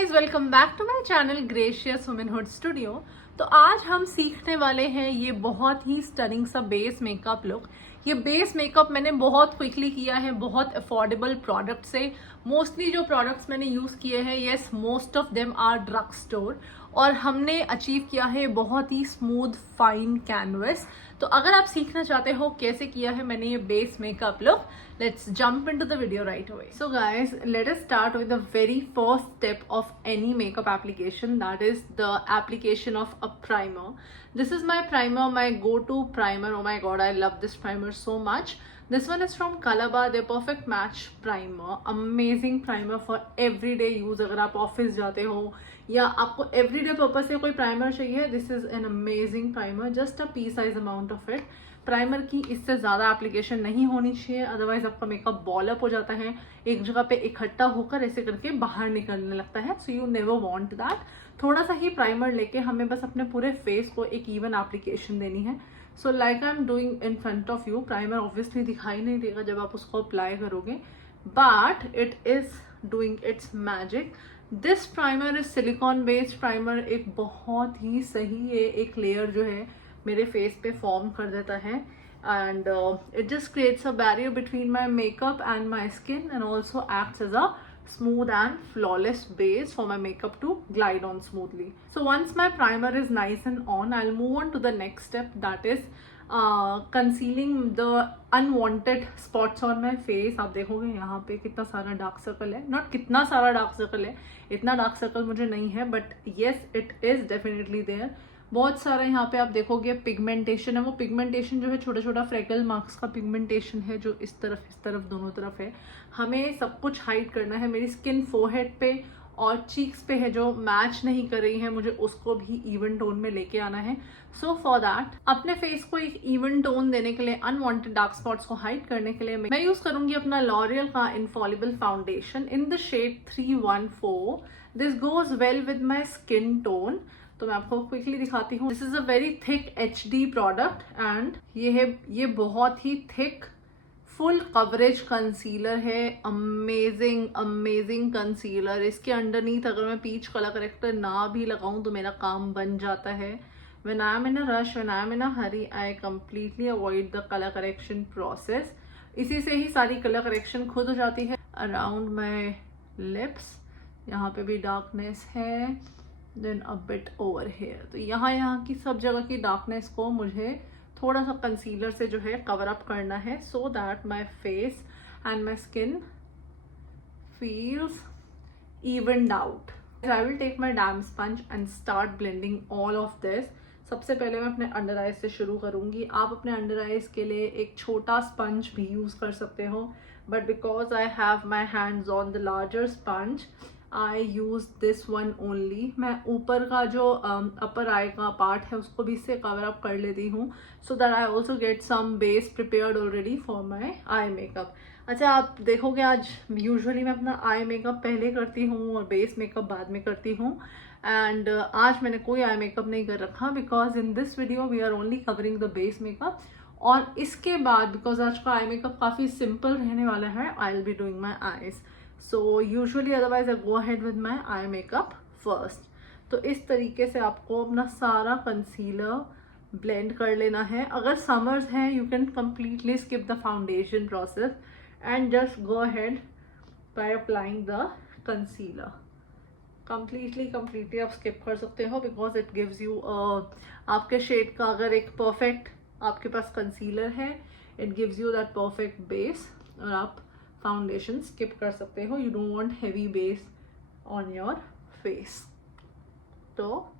Guys, welcome back to my channel gracious womanhood studio. तो आज हम सीखने वाले हैं ये बहुत ही स्टनिंग सा बेस मेकअप लुक। ये बेस मेकअप मैंने बहुत क्विकली किया है, बहुत अफोर्डेबल प्रोडक्ट से। मोस्टली जो प्रोडक्ट्स मैंने यूज़ किए हैं, yes most of them are drugstore, और हमने अचीव किया है बहुत ही स्मूथ फाइन कैनवस। तो अगर आप सीखना चाहते हो कैसे किया है मैंने ये base makeup look, let's jump into the video right away. So guys, let us start with the very first step of any makeup application, that is the application of a primer. This is my primer, my go-to primer. Oh my god, I love this primer so much. This one is from Colorbar, their perfect match primer. Amazing primer for everyday use. अगर आप office जाते हो या आपको everyday purpose से कोई primer चाहिए, this is an amazing primer. Just a pea size amount of it. Primer की इससे ज़्यादा एप्लीकेशन नहीं होनी चाहिए, अदरवाइज आपका मेकअप बॉल अप हो जाता है, एक जगह पे इकट्ठा होकर ऐसे करके बाहर निकलने लगता है। So you never want that. थोड़ा सा ही प्राइमर लेके हमें बस अपने पूरे फेस को एक इवन एप्लीकेशन देनी है। So like I am doing in front of you. Primer obviously दिखाई नहीं देगा जब आप उसको अप्लाई करोगे, but it is doing it's magic. This primer is silicon based primer. एक बहुत ही सही है, एक लेयर जो है मेरे फेस पे फॉर्म कर देता है, and it just creates a barrier between my makeup and my skin, and also acts as a smooth and flawless base for my makeup to glide on smoothly. So once my primer is nice and on, I'll move on to the next step, that is concealing the unwanted spots on my face. आप देखोगे यहाँ पे कितना सारा dark circle है, not कितना सारा dark circle है, इतना डार्क सर्कल मुझे नहीं है, but yes it is definitely there. बहुत सारा यहाँ पे आप देखोगे पिगमेंटेशन है। वो पिगमेंटेशन जो है छोटा छोटा फ्रेकल मार्क्स का पिगमेंटेशन है, जो इस तरफ दोनों तरफ है। हमें सब कुछ हाइड करना है। मेरी स्किन फोरहेड पे और चीक्स पे है जो मैच नहीं कर रही है, मुझे उसको भी इवन टोन में लेके आना है। सो फॉर दैट अपने फेस को एक इवन टोन देने के लिए, अनवांटेड डार्क स्पॉट्स को हाइड करने के लिए मैं यूज करूंगी अपना लॉरियल का infallible foundation in the shade 314। This goes well with my skin tone. तो मैं आपको क्विकली दिखाती हूँ। This is a very thick HD product, and ये बहुत ही थिक फुल कवरेज कंसीलर है। Amazing concealer. इसके अंडरनीथ अगर मैं पीच कलर करेक्टर ना भी लगाऊं तो मेरा काम बन जाता है। When I am in a rush, when I am in a Hari, I completely avoid the colour correction process. इसी से ही सारी कलर करेक्शन खुद हो जाती है। अराउंड माई लिप्स यहाँ पे भी डार्कनेस है, then a bit over here. तो यहाँ की सब जगह की डार्कनेस को मुझे थोड़ा सा कंसीलर से जो है कवर अप करना है, so that my face and my skin feels evened out. I will take my damp sponge and start blending all of this. सबसे पहले मैं अपने अंडर आइज से शुरू करूंगी। आप अपने अंडर आइज के लिए एक छोटा स्पंज भी यूज कर सकते हो, but because I have my hands on the larger sponge, I use this one only. मैं ऊपर का जो अपर आई का पार्ट है उसको भी इससे कवर अप कर लेती हूँ, so that I also get some base prepared already for my eye makeup. अच्छा, आप देखोगे आज यूजुअली मैं अपना आई मेकअप पहले करती हूँ और बेस मेकअप बाद में करती हूँ, एंड आज मैंने कोई आई मेकअप नहीं कर रखा, because in this video we are only covering the base makeup. और इसके बाद बिकॉज आज का आई मेकअप काफ़ी सिंपल रहने वाला है, I will be doing my eyes. So usually otherwise I go ahead with my eye makeup first. तो इस तरीके से आपको अपना सारा कंसीलर ब्लेंड कर लेना है। अगर समर्स हैं, you can completely skip the foundation process and just go ahead by applying the concealer. Completely आप स्किप कर सकते हो, बिकॉज इट गिव्स यू आपके शेड का अगर एक परफेक्ट आपके पास कंसीलर है, it gives you that perfect base, और आप फाउंडेशन स्किप कर सकते हो। You don't want heavy base on your face. तो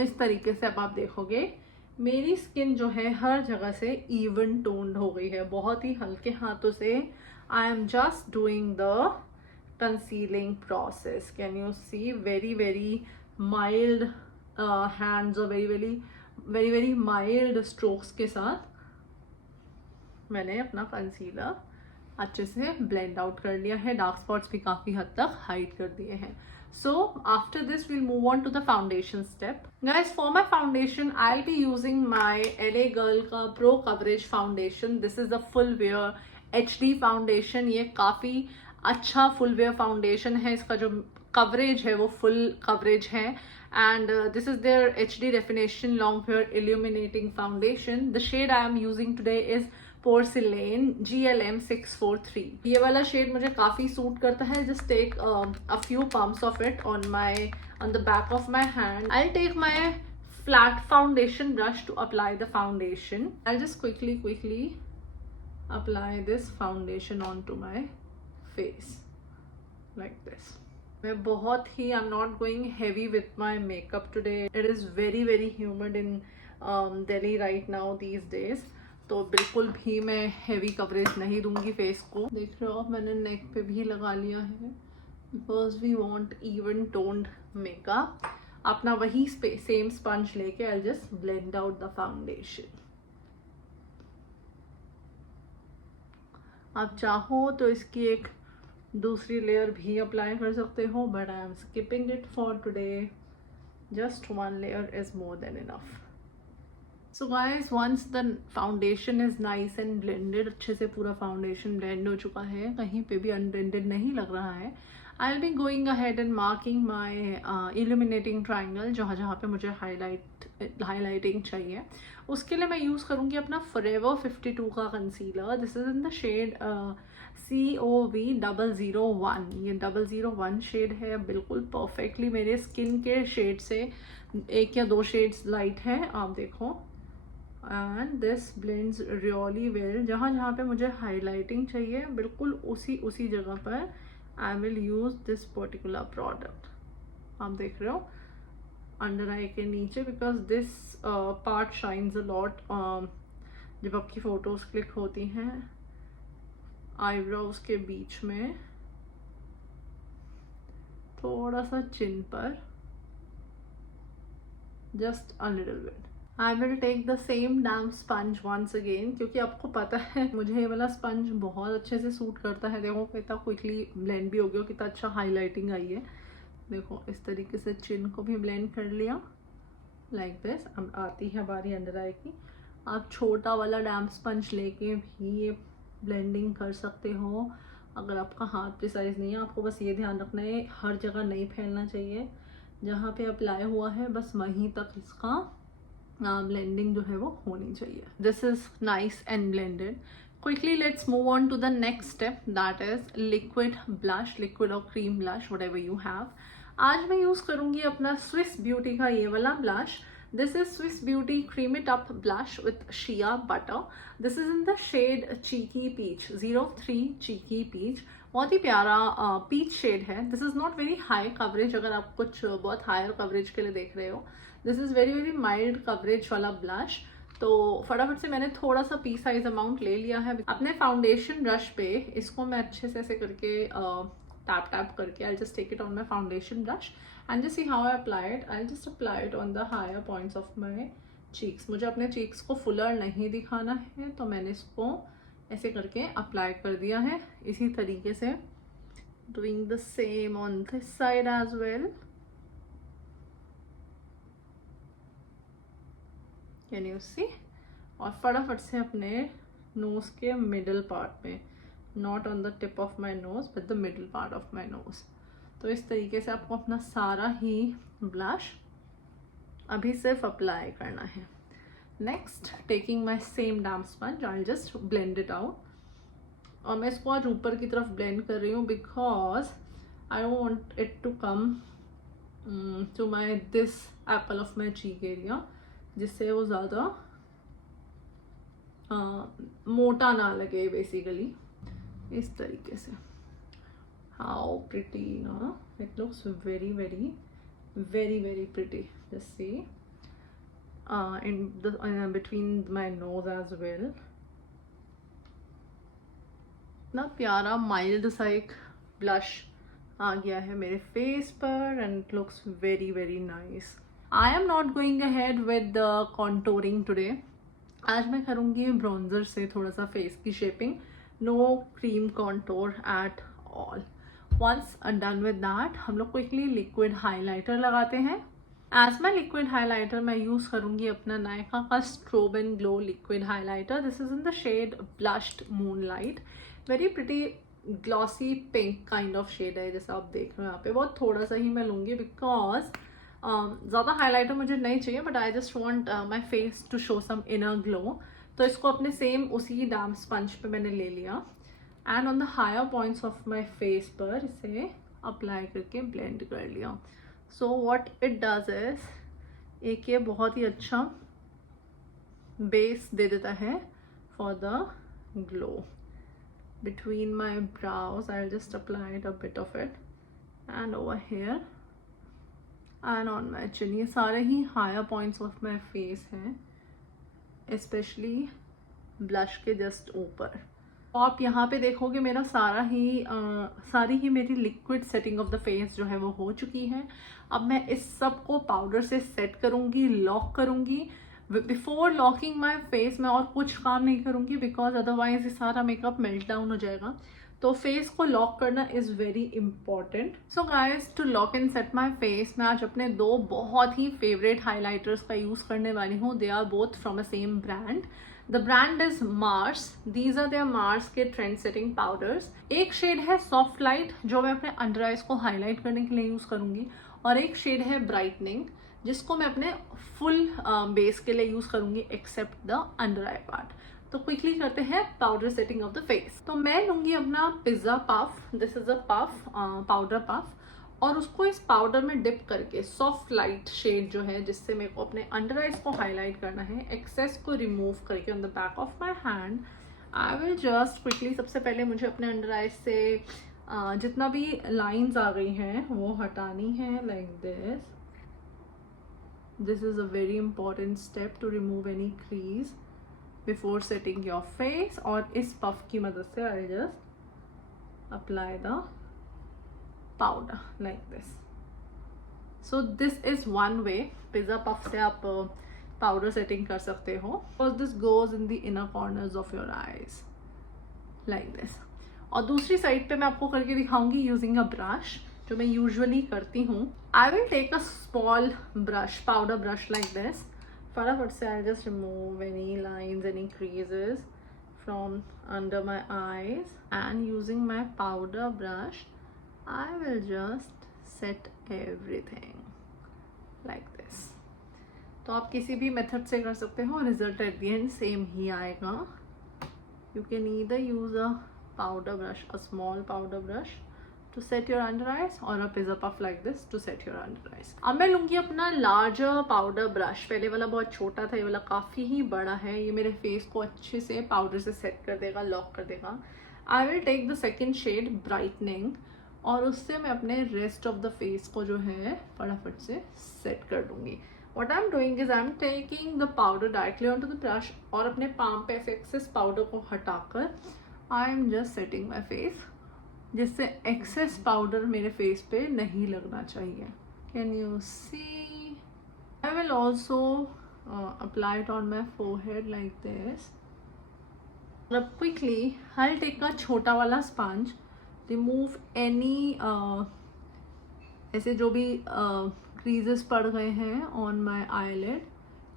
इस तरीके से अब आप देखोगे मेरी स्किन जो है हर जगह से इवन टोन्ड हो गई है। बहुत ही हल्के हाथों से I am just doing the concealing process. Can you see very mild hands और वेरी माइल्ड स्ट्रोक्स के साथ मैंने अपना कंसीलर अच्छे से ब्लेंड आउट कर लिया है। डार्क स्पॉट्स भी काफी हद तक हाइड कर दिए हैं। So after this we'll move on to the foundation step. Guys, for my foundation I'll be using my LA Girl का Pro Coverage Foundation. This is the full wear HD foundation. ये काफ़ी अच्छा full where foundation है, इसका जो coverage है वो full coverage है। And this is their HD definition long wear illuminating foundation. The shade I am using today is porcelain GLM 643। ये वाला शेड मुझे काफी सूट करता है। Just take a few pumps of it on the back of my hand. I take my flat foundation brush to apply the foundation. I'll just quickly apply this foundation onto my face like this. मैं बहुत ही I'm not going heavy with my makeup today. It is very humid in Delhi right now these days. तो बिल्कुल भी मैं heavy coverage नहीं दूंगी face को। देख रहे हो मैंने नेक पे भी लगा लिया है because we want even toned makeup. अपना वही सेम स्पंज लेके I'll just blend out the foundation. आप चाहो तो इसकी एक दूसरी लेयर भी अप्लाई कर सकते हो, but I am skipping it for today. Just one layer is more than enough. So guys once the foundation is nice and blended, अच्छे से पूरा फाउंडेशन ब्लेंड हो चुका है, कहीं पे भी अनब्लेंडेड नहीं लग रहा है, I will be going ahead and marking my illuminating triangle जहाँ जहाँ पे मुझे हाईलाइटिंग चाहिए. उसके लिए मैं यूज़ करूँगी अपना Forever 52 का concealer. This is in the shade COV 001. ये 001 शेड है, बिल्कुल परफेक्टली मेरे स्किन के शेड से एक या दो शेड्स लाइट है, आप देखो. And this blends really well. जहाँ जहाँ पे मुझे हाईलाइटिंग चाहिए बिल्कुल उसी जगह पर I will use this particular product. आप देख रहे हो अंडर आई के नीचे, because this part shines a lot जब आपकी फोटोज क्लिक होती हैं. आईब्रोज के बीच में, थोड़ा सा चिन पर, just a little bit. I will take the same damp sponge once again, क्योंकि आपको पता है मुझे ये वाला स्पंज बहुत अच्छे से सूट करता है. देखो कितना क्विकली ब्लेंड भी हो गया, कितना अच्छा हाईलाइटिंग आई है. देखो इस तरीके से चिन को भी ब्लेंड कर लिया लाइक दिस. अब आती है बारी अंडर आई की. आप छोटा वाला डैम स्पंज लेके भी ये ब्लेंडिंग कर सकते हो अगर आपका हाथ प्रिसाइज नहीं है. आपको बस ये ध्यान रखना है हर जगह नहीं फैलना चाहिए, जहाँ पे अप्लाई हुआ है बस वहीं तक इसका ब्लेंडिंग जो है वो होनी चाहिए. This is nice and blended. Quickly let's move on to the next step, that is liquid blush, liquid और cream blush, whatever you have. आज मैं यूज करूंगी अपना स्विस ब्यूटी का ये वाला blush. This is Swiss Beauty cream it up blush with shea butter. This is in the shade cheeky peach 03 cheeky peach. बहुत ही प्यारा पीच शेड है. This is not very high coverage, अगर आप कुछ बहुत हायर कवरेज के लिए देख रहे हो. This is very mild coverage वाला ब्लश. तो फटाफट से मैंने थोड़ा सा पी साइज अमाउंट ले लिया है. अपने फाउंडेशन ब्रश पे इसको मैं अच्छे से ऐसे करके टैप करके I just take it on my foundation brush and just see how I apply it. I just apply it on the higher points of my cheeks. मुझे अपने चीक्स को फुलर नहीं दिखाना है, तो मैंने इसको ऐसे करके अप्लाई कर दिया है. इसी तरीके से doing the same on this side as well. Can you see? और फटाफट से अपने नोज के मिडल पार्ट में, not on the tip of my nose but the middle part of my nose. तो इस तरीके से आपको अपना सारा ही ब्लश अभी सिर्फ अप्लाई करना है. Next taking my same damp sponge, I just blend it out. और मैं इसको आज ऊपर की तरफ ब्लेंड कर रही हूँ because I want it to come to my this apple of my cheek area, जिससे वो ज़्यादा मोटा ना लगे बेसिकली. इस तरीके से. हाउ प्रिटी ना, it looks very pretty. Just see in between my nose as well. ना प्यारा माइल्ड सा एक ब्लश आ गया है मेरे फेस पर and it looks very nice. I am not going ahead with the contouring today. आज मैं करूँगी ब्रॉन्जर से थोड़ा सा फेस की shaping. No cream contour at all. Once done with that हम लोग क्विकली लिक्विड हाईलाइटर लगाते हैं. एज माई लिक्विड हाईलाइटर मैं यूज़ करूँगी अपना नायका का strobe and glow liquid highlighter. This is in the shade blushed moonlight. Very pretty glossy pink kind of shade है, जैसा आप देख रहे हो यहाँ पे। बहुत थोड़ा सा ही मैं लूँगी बिकॉज ज़्यादा हाईलाइटर मुझे नहीं चाहिए, but I just want my face to show some inner glow. तो इसको अपने सेम उसी डैम स्पंज पे मैंने ले लिया and on the higher points of my face पर इसे अप्लाई करके ब्लेंड कर लिया। So what it does is एक ये बहुत ही अच्छा बेस दे देता है for the glow. Between my brows I'll just apply it a bit of it and over here and on my chin। ये सारे ही higher points of my face हैं, especially blush के just ऊपर। आप यहाँ पे देखोगे मेरा सारी ही मेरी liquid setting of the face जो है वो हो चुकी है। अब मैं इस सब को पाउडर से सेट करूँगी, लॉक करूँगी। बिफोर लॉकिंग माई फेस मैं और कुछ काम नहीं करूँगी बिकॉज अदरवाइज ये सारा मेकअप मेल्ट डाउन हो जाएगा। तो फेस को लॉक करना is very important. So guys, to lock and set my face मैं आज अपने दो बहुत ही फेवरेट हाईलाइटर्स का यूज़ करने वाली हूँ। They are both from a same brand. The brand is Mars. These are their Mars के ट्रेंड सेटिंग पाउडर्स। एक शेड है सॉफ्ट लाइट जो मैं अपने अंडर आइज को हाईलाइट करने के लिए यूज़ करूँगी, और एक शेड है ब्राइटनिंग जिसको मैं अपने फुल बेस के लिए यूज करूंगी except the under eye part. तो क्विकली करते हैं powder setting of the face. तो मैं लूंगी अपना pizza puff. This is a puff, powder puff, और उसको इस पाउडर में डिप करके सॉफ्ट लाइट शेड जो है जिससे मेरे को अपने अंडर आइज को हाईलाइट करना है, एक्सेस को रिमूव करके on the back of my hand I will just quickly, सबसे पहले मुझे अपने अंडर आइज से जितना भी लाइन्स आ गई हैं वो हटानी है, like this. This is a very important step to remove any crease before setting your face। और इस puff की मदद से I'll just apply the powder like this। So this is one way pizza puff से आप powder setting कर सकते हो। Because this goes in the inner corners of your eyes like this। और दूसरी साइड पे मैं आपको करके दिखाऊंगी using a brush जो मैं यूजुअली करती हूँ। I will take a small brush, powder brush like this. फटाफट से I just remove any lines, any creases from under my eyes and using my powder brush I will just set everything like this. तो आप किसी भी method से कर सकते हो, result at the end same ही आएगा। You can either use a powder brush, a small powder brush to set your under eyes or a pizza puff like this to set your under eyes। अब मैं लूँगी अपना larger powder brush. पहले वाला बहुत छोटा था, ये वाला काफ़ी ही बड़ा है। ये मेरे फेस को अच्छे से पाउडर से सेट कर देगा, लॉक कर देगा। I will take the second shade brightening और उससे मैं अपने रेस्ट ऑफ द फेस को जो है फटाफट से सेट कर दूँगी। What I am doing is I am taking the powder directly on to the brush और अपने पाम पे एक्सेस पाउडर को हटाकर I am just setting my face, जिससे एक्सेस पाउडर मेरे फेस पे नहीं लगना चाहिए। Can you see? I will also apply it on my forehead like this. अब क्विकली आई टेक अ छोटा वाला स्पंज, रिमूव एनी ऐसे जो भी क्रीजेस पड़ गए हैं ऑन माई आईलिड,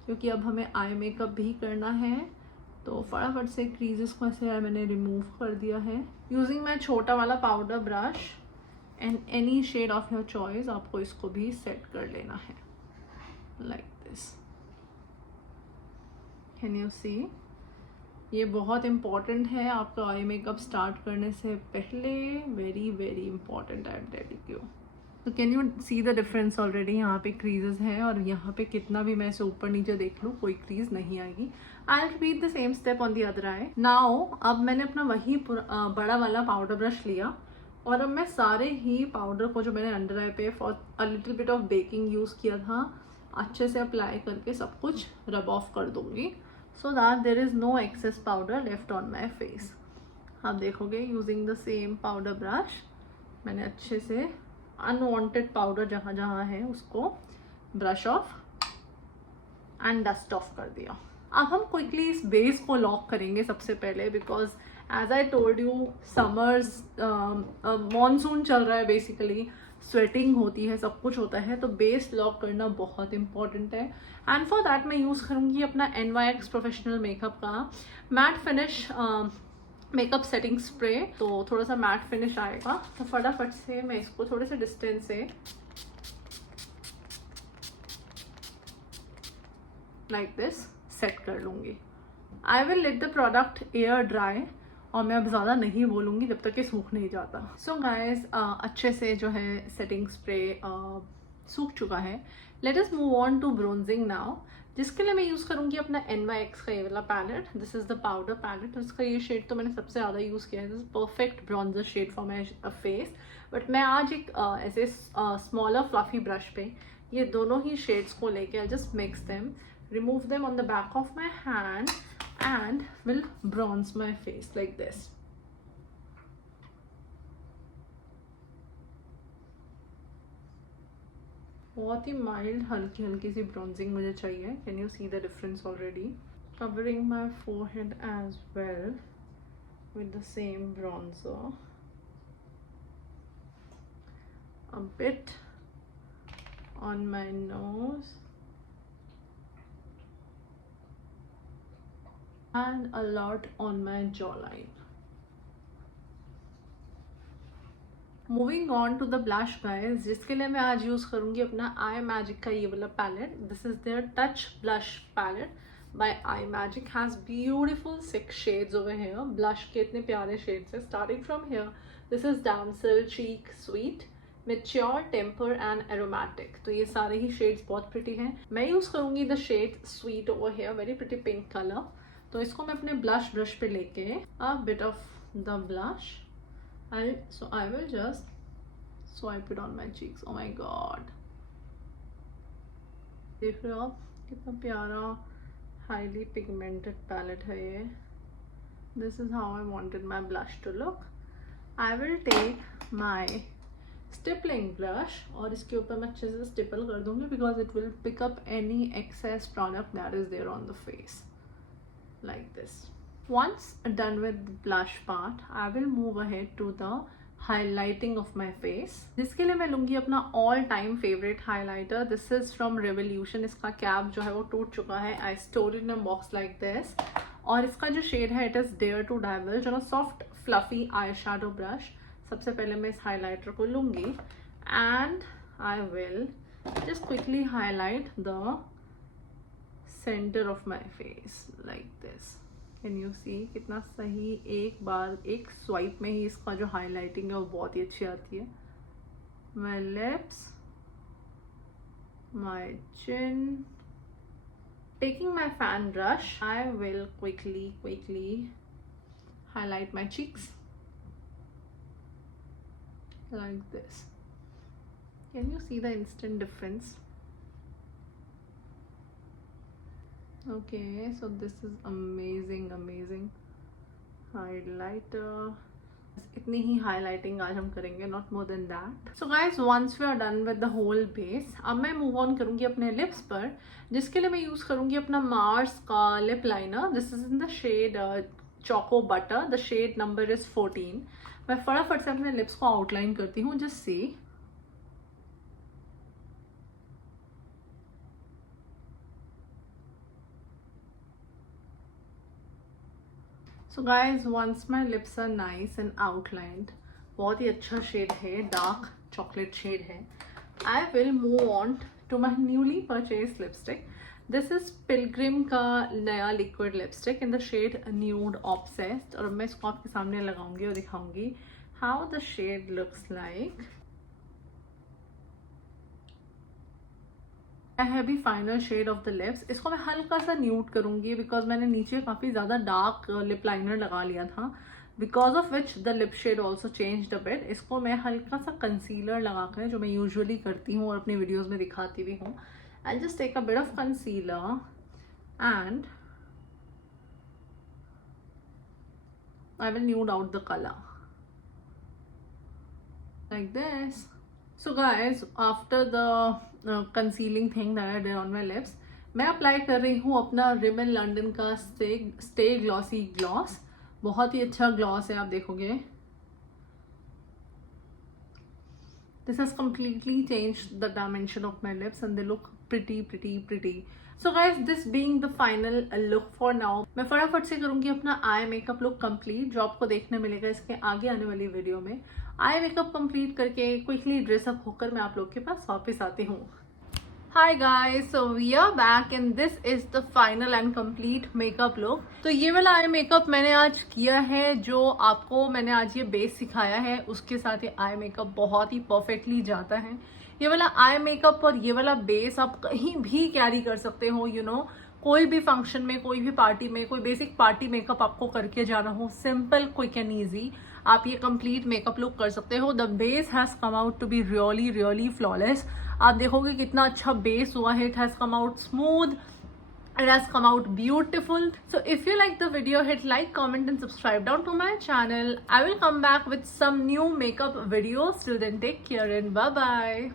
क्योंकि अब हमें आई मेकअप भी करना है। तो फटाफट से क्रीजेस को ऐसे मैंने रिमूव कर दिया है यूजिंग माई छोटा वाला powder brush and any shade of your choice. आपको इसको भी सेट कर लेना है like this. Can you see? ये बहुत इम्पॉर्टेंट है आपका आई मेकअप स्टार्ट करने से पहले, very very important. I am telling you. तो can you see the difference? Already यहाँ पे क्रीजेस हैं और यहाँ पे कितना भी मैं इसे ऊपर नीचे देख लूँ कोई क्रीज नहीं आएगी। I repeat the same step on the other I. Now अब मैंने अपना वही बड़ा वाला पाउडर ब्रश लिया और अब मैं सारे ही पाउडर को जो मैंने अंडर आई पे for a little bit of baking use किया था अच्छे से अप्लाई करके सब कुछ रब ऑफ कर दूंगी so that there is no excess powder left on my face. आप देखोगे using the same powder brush मैंने अच्छे से अनवांटेड पाउडर जहाँ जहाँ है उसको brush off and dust off कर दिया। अब हम क्विकली इस बेस को लॉक करेंगे सबसे पहले, because as I told you summers monsoon चल रहा है, बेसिकली स्वेटिंग होती है, सब कुछ होता है, तो बेस लॉक करना बहुत इंपॉर्टेंट है। एंड फॉर दैट मैं यूज़ करूँगी अपना NYX प्रोफेशनल मेकअप का matte finish makeup setting spray, तो थोड़ा सा मैट फिनिश आएगा। तो फटाफट से मैं इसको थोड़े से डिस्टेंस से लाइक दिस सेट कर लूँगी। I will let the product air dry, और मैं अब ज़्यादा नहीं बोलूँगी जब तक कि सूख नहीं जाता। सो गाइज अच्छे से जो है सेटिंग स्प्रे सूख चुका है। Let us move on to bronzing now, जिसके लिए मैं यूज़ करूँगी अपना NYX का ये वाला palette. This is the powder palette. इसका ये शेड तो मैंने सबसे ज़्यादा यूज़ किया है। This is perfect bronzer shade for my face. But मैं आज एक ऐसे स्मॉलर फ्लफी ब्रश पे ये दोनों ही शेड्स को लेके I just mix them, remove them on the back of my hand and will bronze my face like this. बहुत ही माइल्ड हल्की हल्की सी ब्रॉन्जिंग मुझे चाहिए। Can you see the difference already? Covering my forehead as well with the same bronzer, a bit on my nose and a lot on my jawline. Moving on to the blush guys, जिसके लिए मैं आज use करूँगी अपना आई magic का ये वाला palette. This is their touch blush palette by Imagic. Has beautiful 6 shades over here. Blush के इतने प्यारे शेड्स हैं starting from here. This is damsel, cheek, sweet, mature, temper and aromatic. तो ये सारे ही शेड्स बहुत प्रिटी हैं। मैं यूज़ करूँगी the shade sweet over here, very pretty pink colour. तो इसको मैं अपने ब्लश ब्रश पे लेके a bit of the blush, so I will just swipe it on my cheeks. Oh my god, देख रहे हो आप कितना प्यारा हाईली पिगमेंटेड पैलेट है ये। This is how I wanted my blush to look. I will take my stippling brush और इसके ऊपर मैं अच्छे से स्टिपल कर दूंगी because it will pick up any excess product that is there on the face like this. Once done with the blush part, I will move ahead to the highlighting of my face. जिसके लिए मैं लूँगी अपना all time favorite highlighter. This is from Revolution. इसका cap जो है वो टूट चुका है। I stored it in a box like this. और इसका जो शेड है it is Dare to Divulge on a soft fluffy eyeshadow brush. सबसे पहले मैं इस हाइलाइटर को लूँगी and I will just quickly highlight the center of my face like this. Can you see कितना सही, एक बार एक स्वाइप में ही इसका जो हाईलाइटिंग है वो बहुत ही अच्छी आती है। My lips, my chin, taking my fan brush I will quickly highlight my cheeks like this. Can you see the instant difference? Okay, so this is amazing highlighter. इतनी ही हाईलाइटिंग आज हम करेंगे, not more than that. So guys once we are done with the whole base, अब मैं move on करूंगी अपने lips पर, जिसके लिए मैं यूज करूंगी अपना मार्स का lip liner. This is in the shade choco butter. The shade number is 14। मैं फटाफट से अपने लिप्स को आउटलाइन करती हूँ, just see. So guys once my lips are nice and outlined, बहुत ही अच्छा शेड है, डार्क चॉकलेट शेड है। I will move on to my newly purchase lipstick. This is Pilgrim का नया liquid lipstick in the shade nude obsessed. और मैं इसको आपके सामने लगाऊंगी और दिखाऊंगी how the shade looks like. I have be final shade of the lips. इसको मैं हल्का सा न्यूड करूंगी बिकॉज मैंने नीचे काफी ज्यादा डार्क लिप लाइनर लगा लिया था, because of which the lip shade also changed a bit. इसको मैं हल्का सा कंसीलर लगा कर, जो मैं यूजुअली करती हूँ और अपनी वीडियोज में दिखाती भी हूँ, I just take a bit of concealer and I will nude out the color like this. So guys, after the concealing thing that I did on my lips, मैं अप्लाई कर रही हूँ अपना Rimmel London का Stay Glossy gloss. बहुत ही अच्छा gloss है, आप देखोगे This has completely changed the dimension of my lips and they look pretty. So guys, this being the final look for now, मैं फटाफट से करूंगी अपना आई मेकअप लुक कंप्लीट, जो आपको देखने मिलेगा इसके आगे आने वाली वीडियो में। आई मेकअप कंप्लीट करके क्विकली ड्रेसअप होकर मैं आप लोग के पास वापस आती हूँ। Hi guys, so we are back and this is the final and complete makeup look। तो ये वाला आई मेकअप मैंने आज किया है, जो आपको मैंने आज ये बेस सिखाया है उसके साथ ये आई मेकअप बहुत ही परफेक्टली जाता है। ये वाला आई मेकअप और ये वाला बेस आप कहीं भी कैरी कर सकते हो, कोई भी फंक्शन में, कोई भी पार्टी में, कोई बेसिक पार्टी मेकअप आपको करके जाना हो, सिंपल, क्विक एंड ईजी आप ये कंप्लीट मेकअप लुक कर सकते हो। The base has come out to be really flawless. आप देखोगे कितना अच्छा बेस हुआ है। It has come out smooth, it has come out beautiful. So if you like the video, hit like, comment and subscribe down to my channel. I will come back with some new makeup videos. Till then, take care and bye bye.